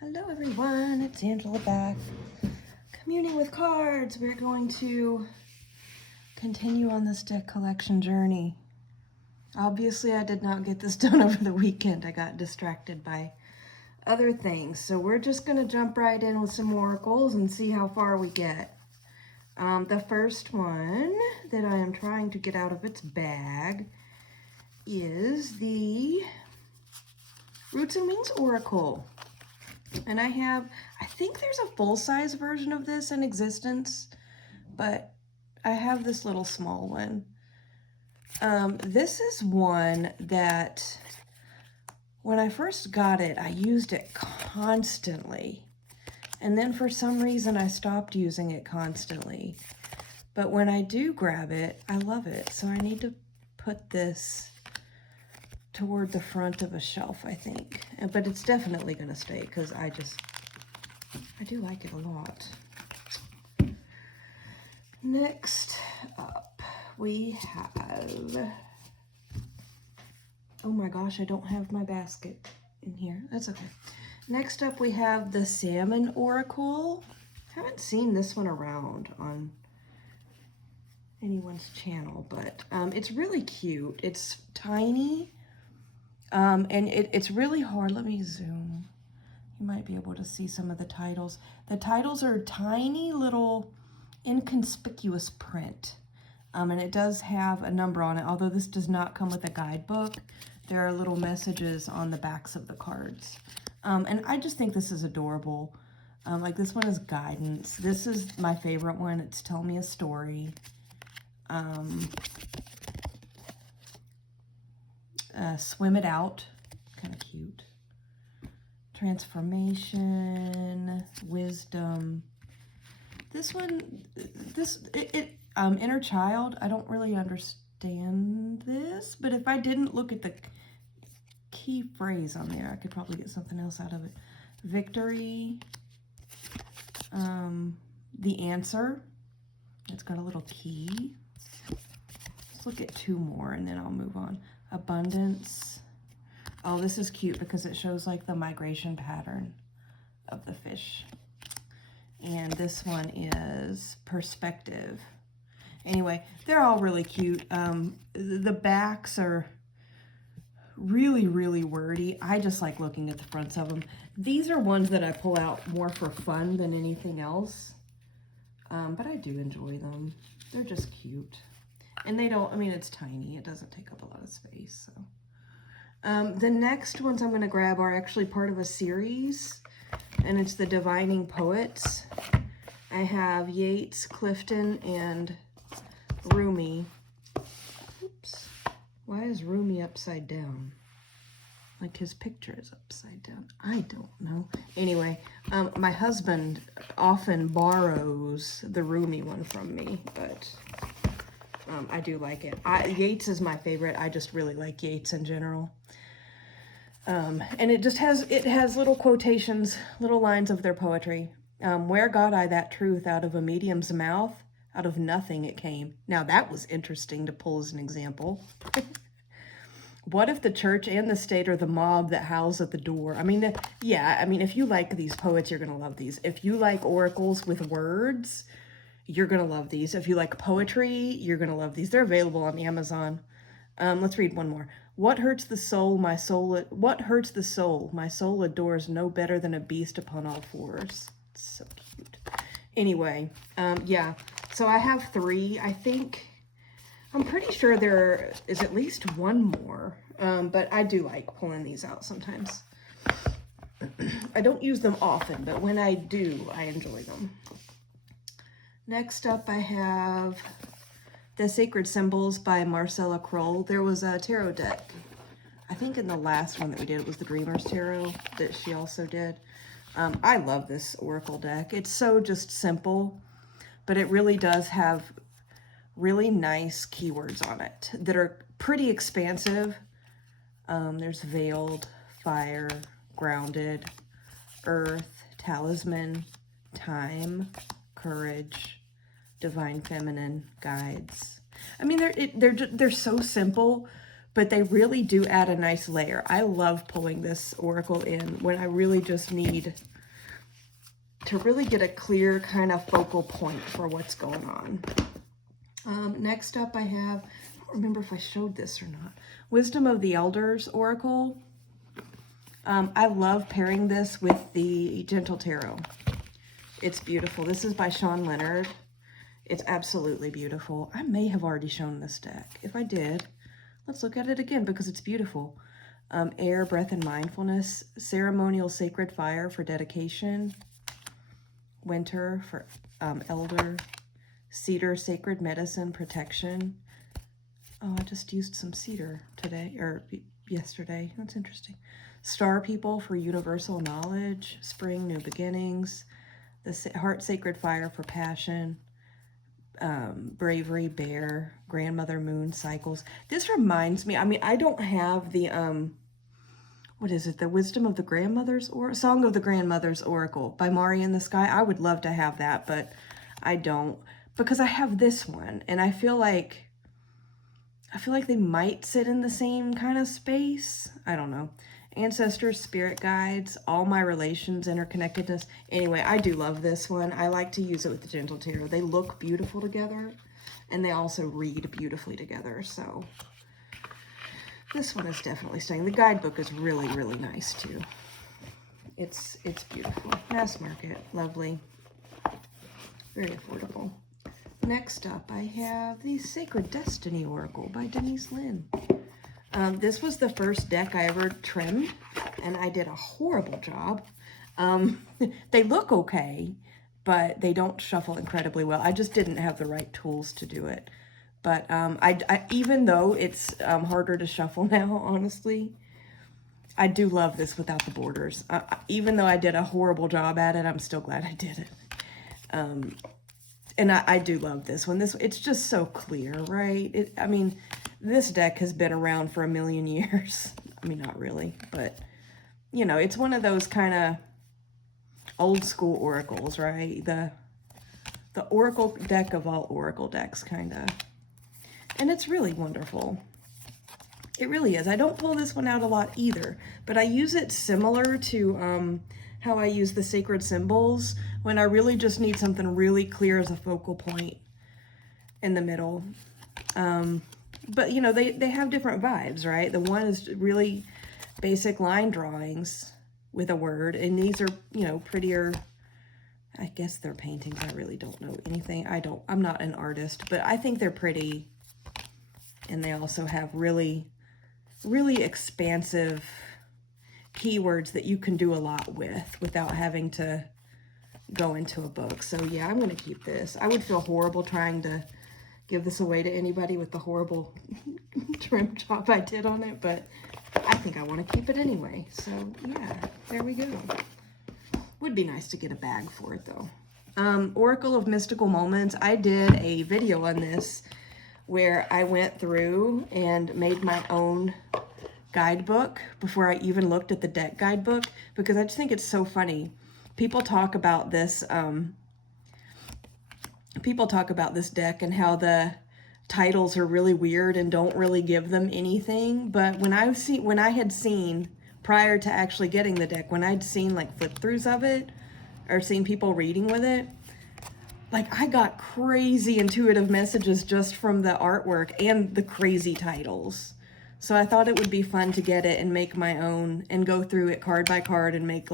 Hello everyone, it's Angela back. Communing with cards. We're going to continue on this deck collection journey. Obviously I did not get this done over the weekend. I got distracted by other things. So we're just going to jump right in with some oracles and see how far we get. The first one that I am trying to get out of its bag is the Roots and Wings Oracle. And I think there's a full-size version of this in existence, but I have this little small one. This is one that when I first got it, I used it constantly. And then for some reason, I stopped using it constantly. But when I do grab it, I love it. So I need to put this toward the front of a shelf, I think. But it's definitely going to stay because I do like it a lot. Next up, we have, oh my gosh, I don't have my basket in here. That's okay. Next up, we have the Salmon Oracle. Haven't seen this one around on anyone's channel, but it's really cute. It's tiny. And it's really hard. Let me zoom. You might be able to see some of the titles. The titles are tiny little inconspicuous print. And it does have a number on it, although this does not come with a guidebook. There are little messages on the backs of the cards. And I just think this is adorable. Like this one is guidance. This is my favorite one. It's Tell Me a Story. Swim It Out, kind of cute. Transformation, Wisdom. This one, Inner Child, I don't really understand this, but if I didn't look at the key phrase on there, I could probably get something else out of it. Victory, The Answer, it's got a little key. Let's look at two more and then I'll move on. Abundance. Oh, this is cute because it shows like the migration pattern of the fish. And this one is Perspective. Anyway, they're all really cute. The backs are really, really wordy. I just like looking at the fronts of them. These are ones that I pull out more for fun than anything else. But I do enjoy them. They're just cute. And they don't, I mean, it's tiny. It doesn't take up a lot of space. So, the next ones I'm going to grab are actually part of a series. And it's the Divining Poets. I have Yeats, Clifton, and Rumi. Oops. Why is Rumi upside down? Like his picture is upside down. I don't know. Anyway, my husband often borrows the Rumi one from me, but I do like it. Yeats is my favorite. I just really like Yeats in general. And it has little quotations, little lines of their poetry. Where got I that truth out of a medium's mouth? Out of nothing it came. Now that was interesting to pull as an example. What if the church and the state are the mob that howls at the door? I mean, yeah, I mean, if you like these poets, you're going to love these. If you like oracles with words, you're going to love these. If you like poetry, you're going to love these. They're available on Amazon. Let's read one more. What hurts the soul? What hurts the soul? My soul adores no better than a beast upon all fours. It's so cute. Anyway, yeah. So I have three. I think, I'm pretty sure there is at least one more. But I do like pulling these out sometimes. I don't use them often, but when I do, I enjoy them. Next up, I have The Sacred Symbols by Marcella Kroll. There was a tarot deck. I think in the last one that we did, it was the Dreamer's Tarot that she also did. I love this Oracle deck. It's so just simple, but it really does have really nice keywords on it that are pretty expansive. There's Veiled, Fire, Grounded, Earth, Talisman, Time, Courage, Divine Feminine, Guides. I mean, they're so simple, but they really do add a nice layer. I love pulling this oracle in when I really just need to really get a clear kind of focal point for what's going on. Next up I have, I don't remember if I showed this or not, Wisdom of the Elders Oracle. I love pairing this with the Gentle Tarot. It's beautiful. This is by Sean Leonard. It's absolutely beautiful. I may have already shown this deck. If I did, let's look at it again because it's beautiful. Air, Breath, and Mindfulness. Ceremonial Sacred Fire for dedication. Winter for Elder. Cedar, Sacred Medicine, Protection. Oh, I just used some cedar today, or yesterday. That's interesting. Star People for universal knowledge. Spring, New Beginnings. The Heart, Sacred Fire for passion. Bravery, Bear, Grandmother Moon, Cycles. This reminds me, I mean, I don't have the, what is it? The Wisdom of the Grandmothers, or Song of the Grandmothers Oracle by Mari in the Sky. I would love to have that, but I don't, because I have this one, and I feel like they might sit in the same kind of space. I don't know. Ancestors, Spirit Guides, All My Relations, Interconnectedness. Anyway, I do love this one. I like to use it with the Gentle Tarot. They look beautiful together, and they also read beautifully together, so this one is definitely staying. The guidebook is really, really nice, too. It's beautiful. Mass market. Lovely. Very affordable. Next up, I have the Sacred Destiny Oracle by Denise Lynn. This was the first deck I ever trimmed, and I did a horrible job. They look okay, but they don't shuffle incredibly well. I just didn't have the right tools to do it. But I even though it's harder to shuffle now, honestly, I do love this without the borders. Even though I did a horrible job at it, I'm still glad I did it. And I do love this one. It's just so clear, right? I mean, this deck has been around for a million years. I mean, not really, but, you know, it's one of those kind of old school oracles, right? The oracle deck of all oracle decks, kind of. And it's really wonderful. It really is. I don't pull this one out a lot either, but I use it similar to how I use the Sacred Symbols when I really just need something really clear as a focal point in the middle. But, you know, they have different vibes, right? The one is really basic line drawings with a word, and these are, you know, prettier. I guess they're paintings. I really don't know anything. I'm not an artist, but I think they're pretty. And they also have really, really expansive keywords that you can do a lot with without having to go into a book. So yeah, I'm going to keep this. I would feel horrible trying to give this away to anybody with the horrible trim job I did on it, but I think I want to keep it anyway. So yeah, there we go. Would be nice to get a bag for it though. Oracle of Mystical Moments. I did a video on this where I went through and made my own guidebook before I even looked at the deck guidebook, because I just think it's so funny. People talk about this deck and how the titles are really weird and don't really give them anything. But when I had seen prior to actually getting the deck, when I'd seen like flip throughs of it or seen people reading with it, like I got crazy intuitive messages just from the artwork and the crazy titles. So I thought it would be fun to get it and make my own and go through it card by card and make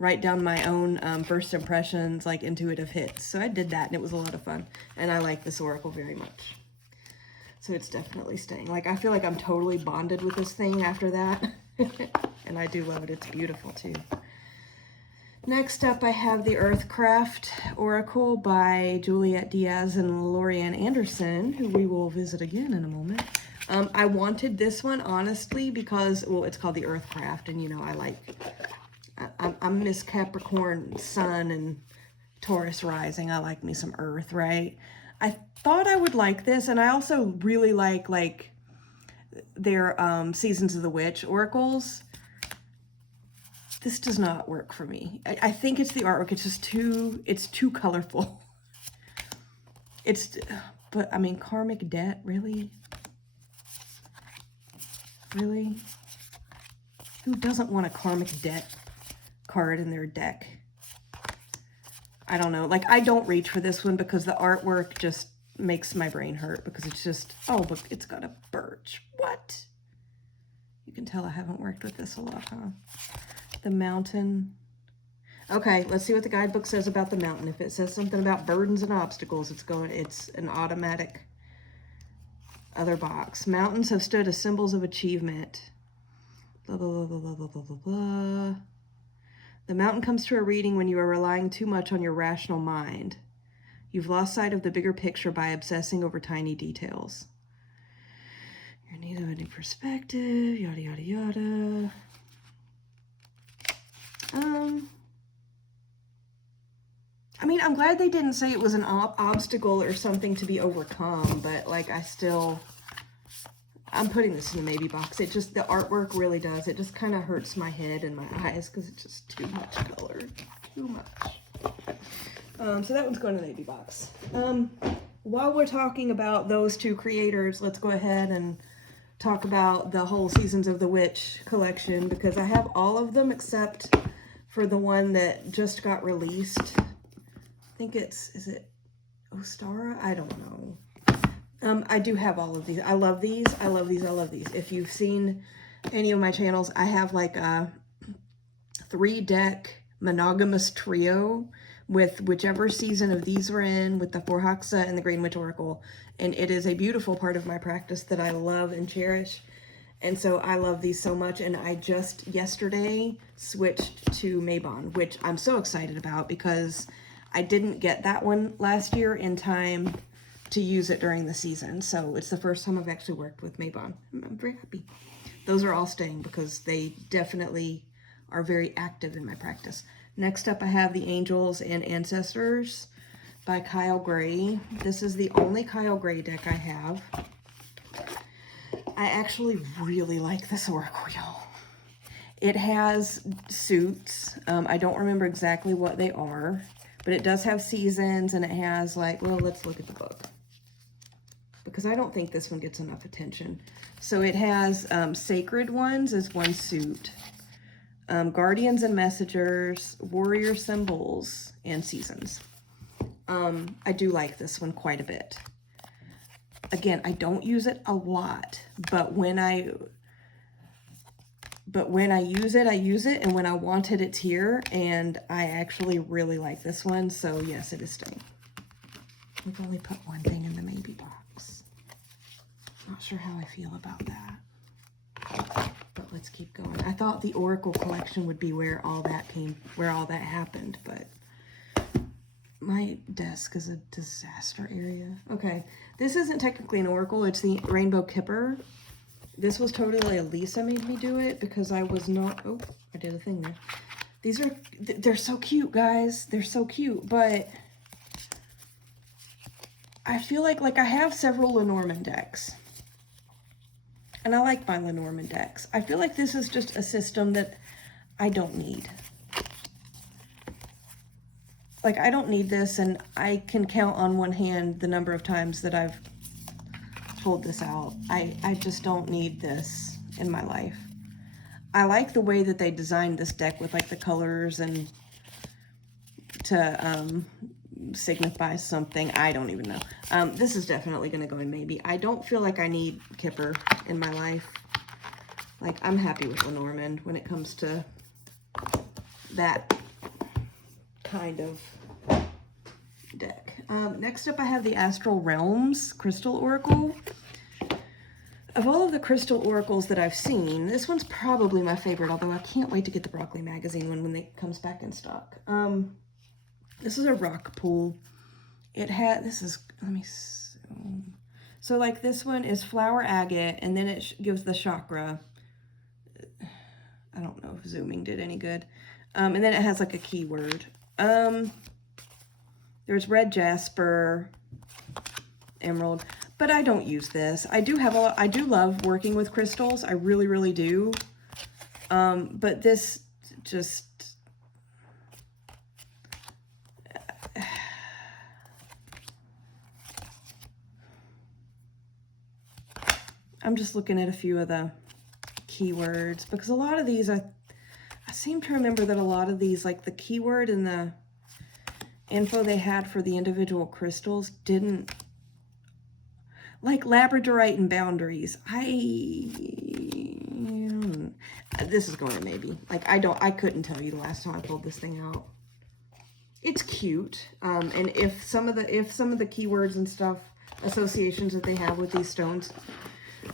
write down my own first impressions, like intuitive hits. So I did that and it was a lot of fun. And I like this oracle very much. So it's definitely staying. Like I feel like I'm totally bonded with this thing after that. And I do love it. It's beautiful too. Next up I have the EarthCraft Oracle by Juliet Diaz and Lorianne Anderson, who we will visit again in a moment. I wanted this one, honestly, because, well, it's called the EarthCraft, and, you know, I'm Miss Capricorn Sun and Taurus Rising. I like me some Earth, right? I thought I would like this, and I also really like their Seasons of the Witch oracles. This does not work for me. I think it's the artwork. It's just too colorful. But, I mean, Karmic Debt, really? Really? Who doesn't want a karmic debt card in their deck? I don't know. Like, I don't reach for this one because the artwork just makes my brain hurt because it's just, oh, look, it's got a birch. What? You can tell I haven't worked with this a lot, huh? The mountain. Okay, let's see what the guidebook says about the mountain. If it says something about burdens and obstacles, it's an automatic other box. Mountains have stood as symbols of achievement. Blah, blah, blah, blah, blah, blah, blah, blah. The mountain comes to a reading when you are relying too much on your rational mind. You've lost sight of the bigger picture by obsessing over tiny details. You're in need of a new perspective, yada, yada, yada. I mean, I'm glad they didn't say it was an obstacle or something to be overcome, but, like, I'm putting this in a maybe box. It just, the artwork really does. It just kind of hurts my head and my eyes because it's just too much color. Too much. So that one's going in the maybe box. While we're talking about those two creators, let's go ahead and talk about the whole Seasons of the Witch collection because I have all of them except for the one that just got released. I think is it Ostara? I don't know. I do have all of these. I love these. I love these. I love these. If you've seen any of my channels, I have like a 3-deck monogamous trio with whichever season of these we're in with the Forhaxa and the Green Witch Oracle. And it is a beautiful part of my practice that I love and cherish. And so I love these so much. And I just yesterday switched to Mabon, which I'm so excited about because I didn't get that one last year in time to use it during the season. So it's the first time I've actually worked with Mabon. I'm very happy. Those are all staying because they definitely are very active in my practice. Next up, I have The Angels and Ancestors by Kyle Gray. This is the only Kyle Gray deck I have. I actually really like this oracle, y'all. It has suits. I don't remember exactly what they are, but it does have seasons and it has like, well, let's look at the book because I don't think this one gets enough attention. So it has Sacred Ones as one suit, Guardians and Messengers, Warrior Symbols, and Seasons. I do like this one quite a bit. Again, I don't use it a lot, but when I use it, I use it, and when I want it, it's here, and I actually really like this one, so yes, it is staying. We've only put one thing in the maybe box. Not sure how I feel about that, but let's keep going. I thought the Oracle collection would be where all that happened, but my desk is a disaster area. Okay, this isn't technically an Oracle, it's the Rainbow Kipper. This was totally Elisa made me do it because I was not, oh, I did a thing there. These are, they're so cute, guys. They're so cute, but I feel like I have several Lenormand decks. And I like my Lenormand decks. I feel like this is just a system that I don't need. Like, I don't need this, and I can count on one hand the number of times that I've pulled this out. I just don't need this in my life. I like the way that they designed this deck with, like, the colors and to signify something. I don't even know. This is definitely going to go in maybe. I don't feel like I need Kipper in my life. Like, I'm happy with Lenormand when it comes to that kind of deck. Next up, I have the Astral Realms Crystal Oracle. Of all of the Crystal Oracles that I've seen, this one's probably my favorite, although I can't wait to get the Broccoli magazine one when it comes back in stock. This is a rock pool. It had, this is, let me see. So like this one is flower agate, and then it gives the chakra. I don't know if zooming did any good. And then it has like a keyword. There's red jasper, emerald, but I don't use this. I do love working with crystals. I really, really do. But this just, I'm just looking at a few of the keywords, because a lot of these, I seem to remember that a lot of these, like the keyword and the info they had for the individual crystals didn't, like labradorite and boundaries. This is going to maybe, like, I couldn't tell you the last time I pulled this thing out. It's cute, and if some of the keywords and stuff, associations that they have with these stones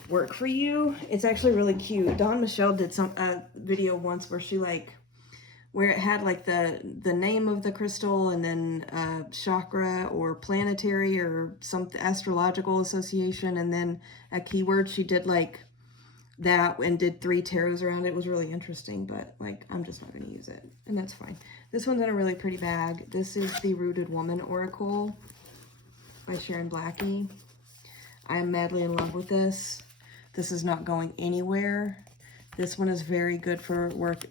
work for you, it's actually really cute. Dawn Michelle did a video once where she where it had like the name of the crystal and then chakra or planetary or some astrological association and then a keyword. She did like that and did 3 tarots around it. It was really interesting, but like I'm just not going to use it, and that's fine. This one's in a really pretty bag. This is the Rooted Woman Oracle by Sharon Blackie. I am madly in love with this. This is not going anywhere. This one is very good for work.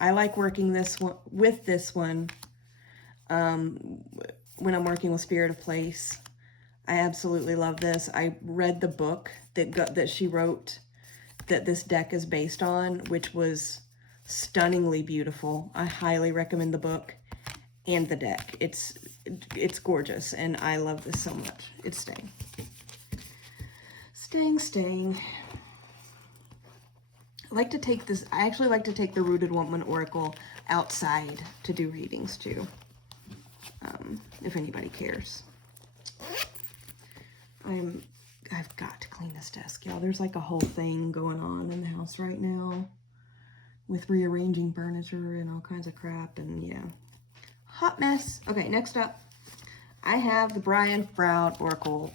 I like working this one with this one when I'm working with Spirit of Place. I absolutely love this. I read the book that she wrote that this deck is based on, which was stunningly beautiful. I highly recommend the book and the deck. It's gorgeous, and I love this so much. It's staying. Staying. I actually like to take the Rooted Woman Oracle outside to do readings too, if anybody cares. I've got to clean this desk, y'all. There's like a whole thing going on in the house right now with rearranging furniture and all kinds of crap, and yeah, hot mess. Okay, next up, I have the Brian Froud Oracle,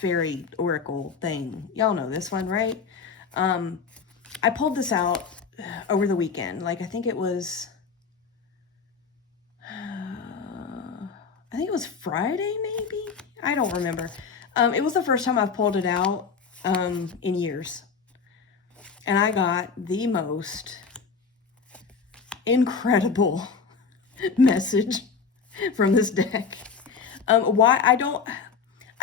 Fairy Oracle thing. Y'all know this one, right? I pulled this out over the weekend. Like, I think it was Friday, maybe? I don't remember. It was the first time I've pulled it out in years. And I got the most incredible message from this deck. I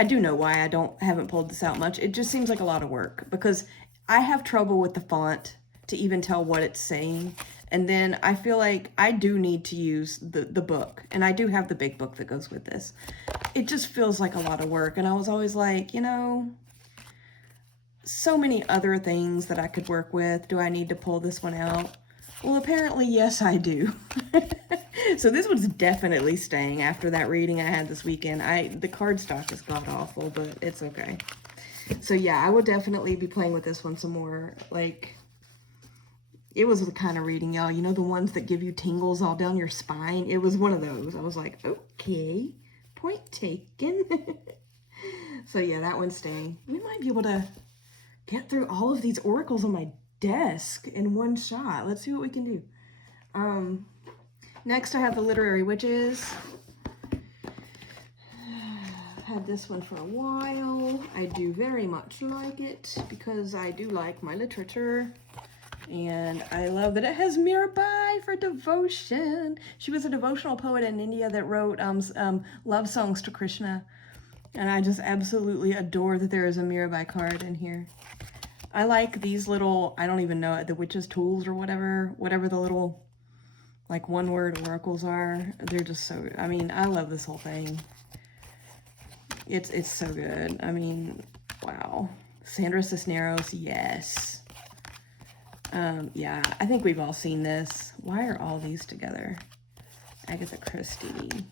do know why I haven't pulled this out much. It just seems like a lot of work because I have trouble with the font to even tell what it's saying. And then I feel like I do need to use the book. And I do have the big book that goes with this. It just feels like a lot of work. And I was always like, so many other things that I could work with. Do I need to pull this one out? Well, apparently, yes, I do. So this one's definitely staying after that reading I had this weekend. The cardstock is god-awful, but it's okay. So yeah, I would definitely be playing with this one some more. Like, it was the kind of reading, y'all, the ones that give you tingles all down your spine. It was one of those. I was like, okay, point taken. So yeah, that one's staying. We might be able to get through all of these oracles on my desk in one shot. Let's see what we can do. Next I have the Literary Witches. Had this one for a while. I do very much like it because I do like my literature. And I love that it has Mirabai for devotion. She was a devotional poet in India that wrote love songs to Krishna. And I just absolutely adore that there is a Mirabai card in here. I like these little, I don't even know, the witch's tools or whatever the little, like, one-word oracles are. They're just so, I mean, I love this whole thing. It's so good. I mean, wow. Sandra Cisneros, yes. Yeah, I think we've all seen this. Why are all these together? Agatha Christie.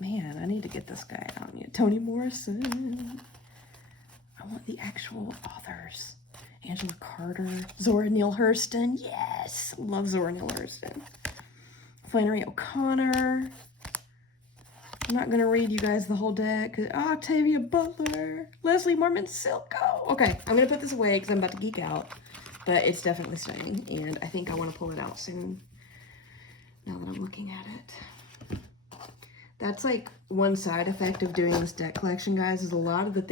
Man, I need to get this guy out. Toni Morrison. I want the actual authors. Angela Carter. Zora Neale Hurston. Yes! Love Zora Neale Hurston. Flannery O'Connor. I'm not going to read you guys the whole deck. Octavia Butler. Leslie Marmon Silko. Okay, I'm going to put this away because I'm about to geek out. But it's definitely staying. And I think I want to pull it out soon. Now that I'm looking at it. That's like one side effect of doing this deck collection, guys, is a lot of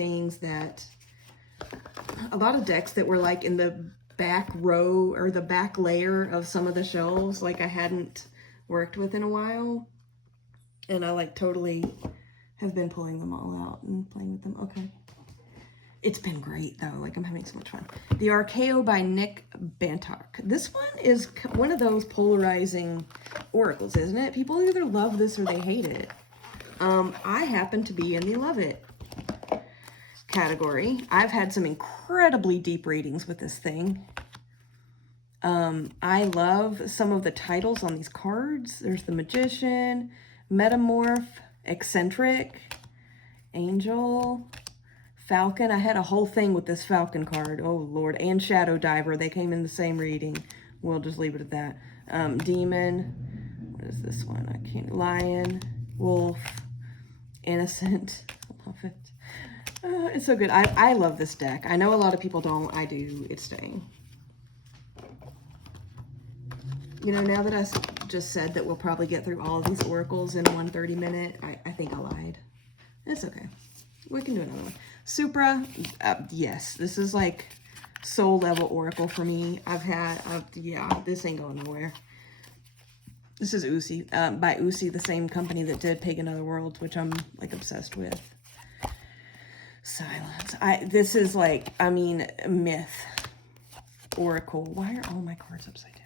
decks that were like in the back row or the back layer of some of the shelves, like I hadn't worked with in a while. And I like totally have been pulling them all out and playing with them. Okay. It's been great though. Like I'm having so much fun. The Archaeo by Nick Bantock. This one is one of those polarizing oracles, isn't it? People either love this or they hate it. I happen to be in the love it category. I've had some incredibly deep readings with this thing. I love some of the titles on these cards. There's the Magician, Metamorph, Eccentric, Angel, Falcon. I had a whole thing with this Falcon card. Oh, Lord. And Shadow Diver. They came in the same reading. We'll just leave it at that. Demon. What is this one? I can't. Lion. Wolf. Innocent. I love it. It's so good. I love this deck. I know a lot of people don't. I do. It's staying. You know, now that I just said that we'll probably get through all of these oracles in 1 30-minute, I think I lied. It's okay. We can do another one. Supra, yes, this is like soul level oracle for me. Yeah, this ain't going nowhere. This is Usi, by Usi, the same company that did Pagan Other Worlds, which I'm like obsessed with. Silence. This is like, I mean, myth, oracle. Why are all my cards upside down?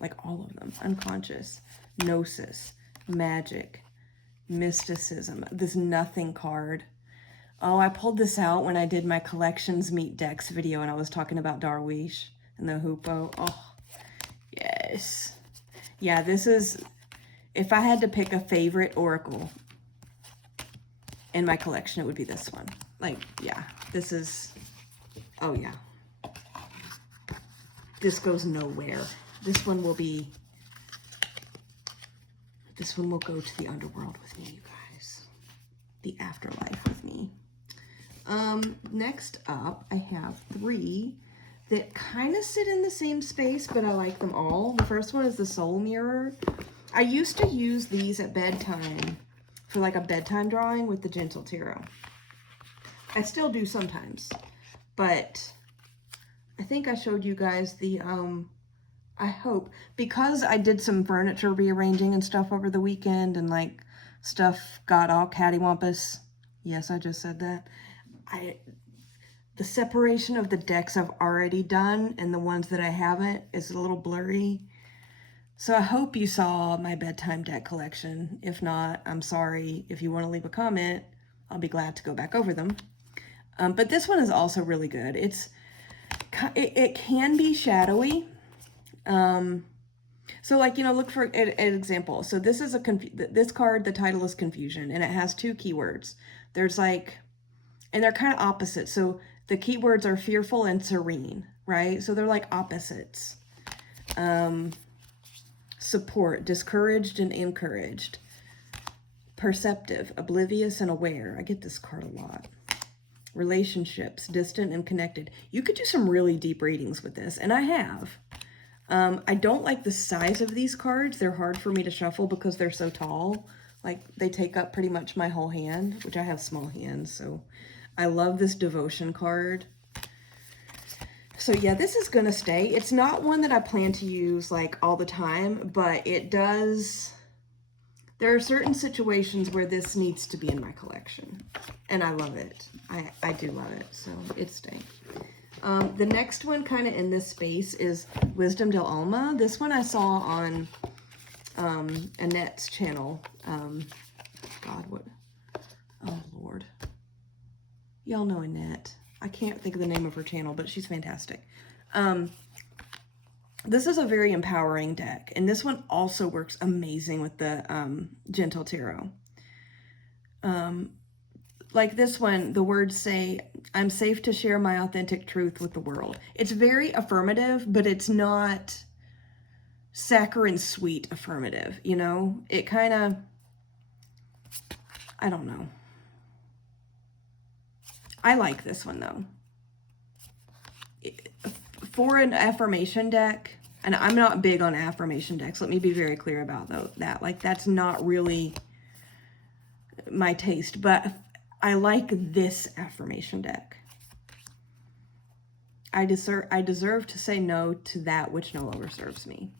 Like all of them. Unconscious, gnosis, magic, mysticism. This nothing card. Oh, I pulled this out when I did my collections meet decks video and I was talking about Darwish and the Hoopoe. Oh, yes. Yeah, this is, if I had to pick a favorite oracle in my collection, it would be this one. Like, yeah, this is, oh yeah. This goes nowhere. This one will be, this one will go to the underworld with me, you guys. The afterlife with me. Next up, I have 3 that kind of sit in the same space, but I like them all. The first one is the Soul Mirror. I used to use these at bedtime for like a bedtime drawing with the Gentle Tarot. I still do sometimes, but I think I showed you guys the, I hope, because I did some furniture rearranging and stuff over the weekend and like stuff got all cattywampus. Yes, I just said that. The separation of the decks I've already done and the ones that I haven't is a little blurry. So I hope you saw my bedtime deck collection. If not, I'm sorry. If you want to leave a comment, I'll be glad to go back over them. But this one is also really good. It can be shadowy. So like, you know, look for an example. So this is this card, the title is Confusion, and it has 2 keywords. There's like, and they're kind of opposite. So the keywords are fearful and serene, right? So they're like opposites. Support, discouraged and encouraged. Perceptive, oblivious and aware. I get this card a lot. Relationships, distant and connected. You could do some really deep readings with this, and I have. I don't like the size of these cards. They're hard for me to shuffle because they're so tall. Like, they take up pretty much my whole hand, which I have small hands, so I love this devotion card. So yeah, this is gonna stay. It's not one that I plan to use like all the time, but it does. There are certain situations where this needs to be in my collection, and I love it. I do love it, so it's staying. The next one kind of in this space is Wisdom del Alma. This one I saw on Annette's channel. God, what? Oh, Lord. Y'all know Annette. I can't think of the name of her channel, but she's fantastic. This is a very empowering deck, and this one also works amazing with the Gentle Tarot. Like this one, the words say, I'm safe to share my authentic truth with the world. It's very affirmative, but it's not saccharine sweet affirmative, you know? It kind of, I don't know. I like this one though. For an affirmation deck, and I'm not big on affirmation decks, let me be very clear about that. Like, that's not really my taste, but I like this affirmation deck. I deserve to say no to that which no longer serves me.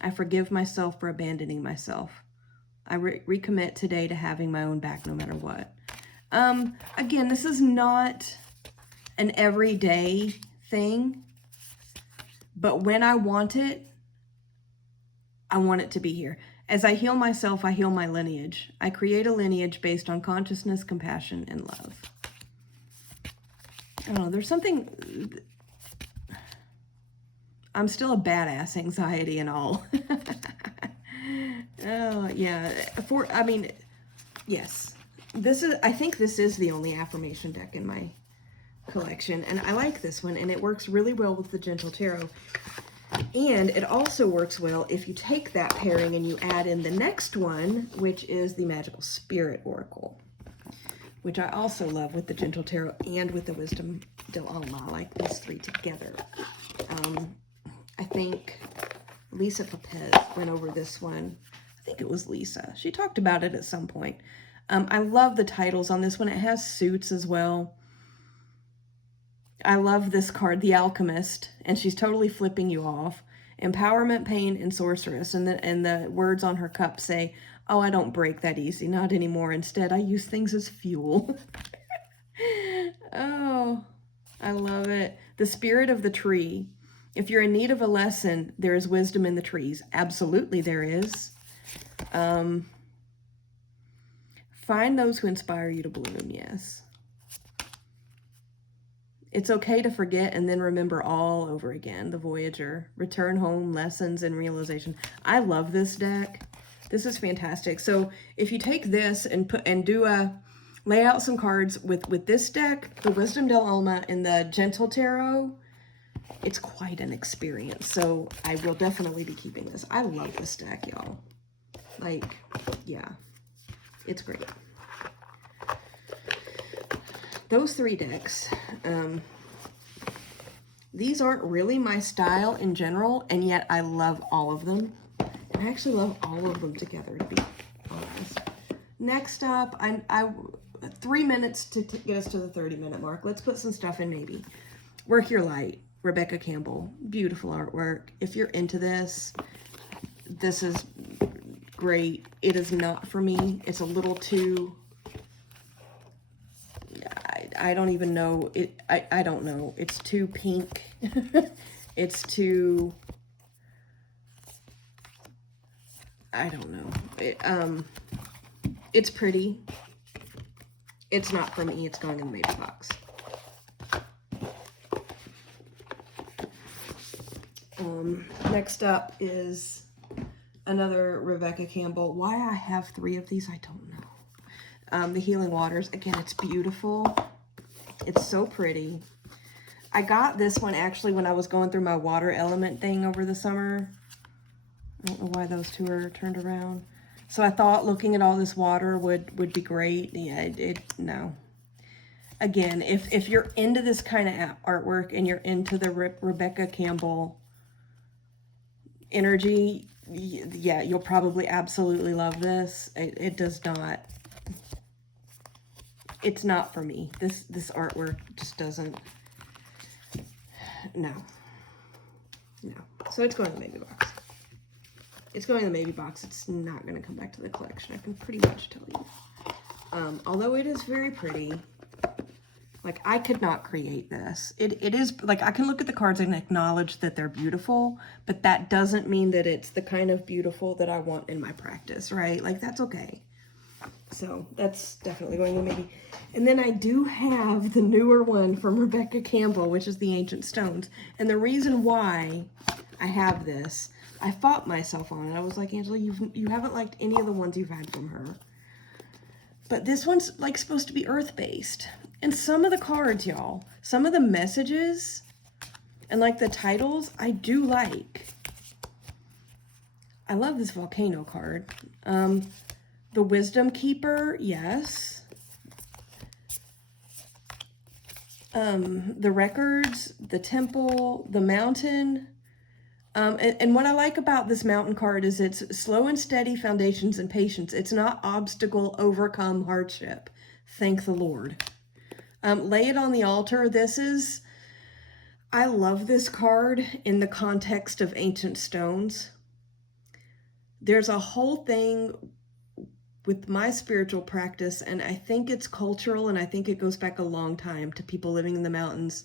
I forgive myself for abandoning myself. I recommit today to having my own back no matter what. Again, this is not an everyday thing, but when I want it to be here. As I heal myself, I heal my lineage. I create a lineage based on consciousness, compassion, and love. I don't know, there's something... I'm still a badass anxiety and all. Oh, yeah. Yes. I think this is the only affirmation deck in my collection, and I like this one, and it works really well with the Gentle Tarot. And it also works well if you take that pairing and you add in the next one, which is the Magical Spirit Oracle, which I also love with the Gentle Tarot and with the Wisdom del Alma. I like these three together. I think Lisa Papez went over this one. I think it was Lisa. She talked about it at some point. I love the titles on this one. It has suits as well. I love this card, The Alchemist, and she's totally flipping you off. Empowerment, pain, and sorceress. And the words on her cup say, oh, I don't break that easy, not anymore. Instead, I use things as fuel. Oh, I love it. The Spirit of the Tree. If you're in need of a lesson, there is wisdom in the trees. Absolutely there is. Find those who inspire you to bloom, yes. It's okay to forget and then remember all over again. The Voyager. Return home, lessons, and realization. I love this deck. This is fantastic. So if you take this and lay out some cards with this deck, the Wisdom del Alma, and the Gentle Tarot, it's quite an experience. So I will definitely be keeping this. I love this deck, y'all. Like, yeah, it's great. Those three decks, these aren't really my style in general, and yet I love all of them. And I actually love all of them together, to be honest. Next up, 3 minutes to get us to the 30-minute mark. Let's put some stuff in maybe. Work Your Light, Rebecca Campbell. Beautiful artwork. If you're into this, this is great. It is not for me. It's a little too... I don't even know. I don't know. It's too pink. It's too... I don't know. It's pretty. It's not for me. It's going in the maybe box. Next up is another Rebecca Campbell. Why I have 3 of these, I don't know. The Healing Waters. Again, it's beautiful. It's so pretty. I got this one actually when I was going through my water element thing over the summer. I don't know why those two are turned around. So I thought looking at all this water would be great. Yeah, no. Again, if you're into this kind of artwork and you're into the Rebecca Campbell energy, yeah, you'll probably absolutely love this. It does not... It's not for me. This artwork just doesn't... No. So it's going in the maybe box. It's going in the maybe box. It's not going to come back to the collection. I can pretty much tell you. Although it is very pretty. Like, I could not create this. It is, like, I can look at the cards and acknowledge that they're beautiful, but that doesn't mean that it's the kind of beautiful that I want in my practice, right? Like, that's okay. So that's definitely going to maybe. And then I do have the newer one from Rebecca Campbell, which is the Ancient Stones. And the reason why I have this, I fought myself on it. I was like, Angela, you haven't liked any of the ones you've had from her. But this one's like supposed to be earth-based. And some of the cards, y'all, some of the messages and like the titles, I do like. I love this volcano card. The Wisdom Keeper, yes. The Records, the Temple, the Mountain. And what I like about this Mountain card is it's slow and steady foundations and patience. It's not obstacle, overcome, hardship. Thank the Lord. Lay it on the altar. I love this card in the context of Ancient Stones. There's a whole thing with my spiritual practice, and I think it's cultural, and I think it goes back a long time to people living in the mountains,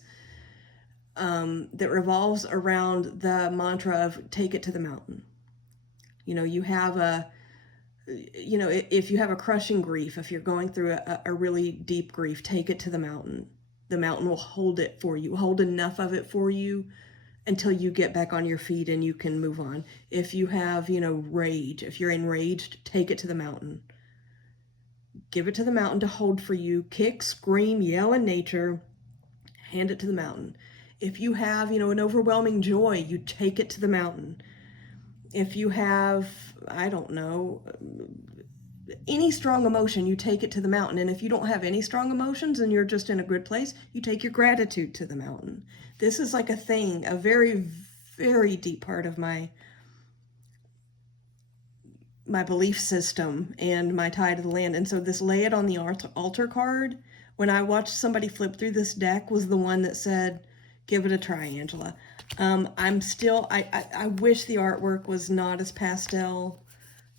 that revolves around the mantra of take it to the mountain. You know, you have if you have a crushing grief, if you're going through a really deep grief, take it to the mountain. The mountain will hold it for you, hold enough of it for you until you get back on your feet and you can move on. If you have, rage, if you're enraged, take it to the mountain. Give it to the mountain to hold for you. Kick, scream, yell in nature, hand it to the mountain. If you have, an overwhelming joy, you take it to the mountain. If you have, I don't know, any strong emotion, you take it to the mountain. And if you don't have any strong emotions and you're just in a good place, you take your gratitude to the mountain. This is like a thing, a very, very deep part of my belief system and my tie to the land. And so this lay it on the altar card, when I watched somebody flip through this deck, was the one that said, give it a try, Angela. I'm still, I wish the artwork was not as pastel.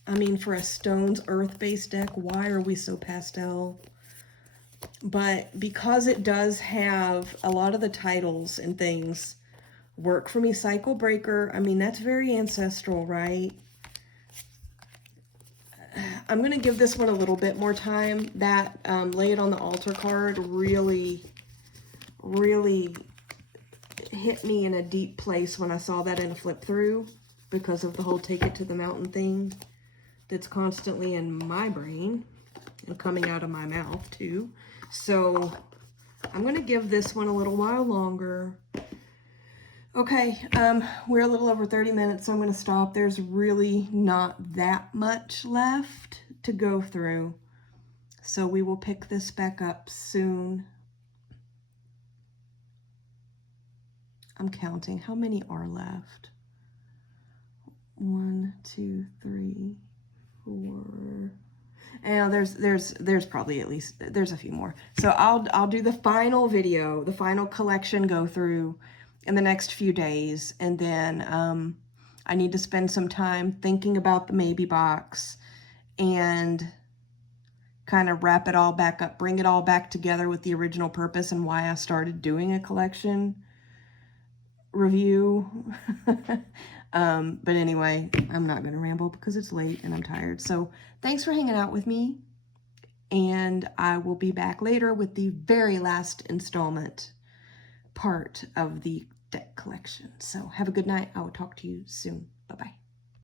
I mean, for a stones earth-based deck, why are we so pastel? But because it does have a lot of the titles and things work for me, Cycle Breaker, I mean, that's very ancestral, right? I'm going to give this one a little bit more time. That lay it on the altar card really, really hit me in a deep place when I saw that in a flip through, because of the whole take it to the mountain thing that's constantly in my brain and coming out of my mouth too. So I'm going to give this one a little while longer. Okay, we're a little over 30 minutes, so I'm going to stop. There's really not that much left to go through, so we will pick this back up soon. I'm counting. How many are left? 1, 2, 3, 4. And there's probably at least, there's a few more. So I'll do the final video, the final collection go through in the next few days, and then I need to spend some time thinking about the maybe box and kind of wrap it all back up, bring it all back together with the original purpose and why I started doing a collection review. But anyway, I'm not going to ramble because it's late and I'm tired. So thanks for hanging out with me, and I will be back later with the very last installment part of the deck collection. So have a good night. I will talk to you soon.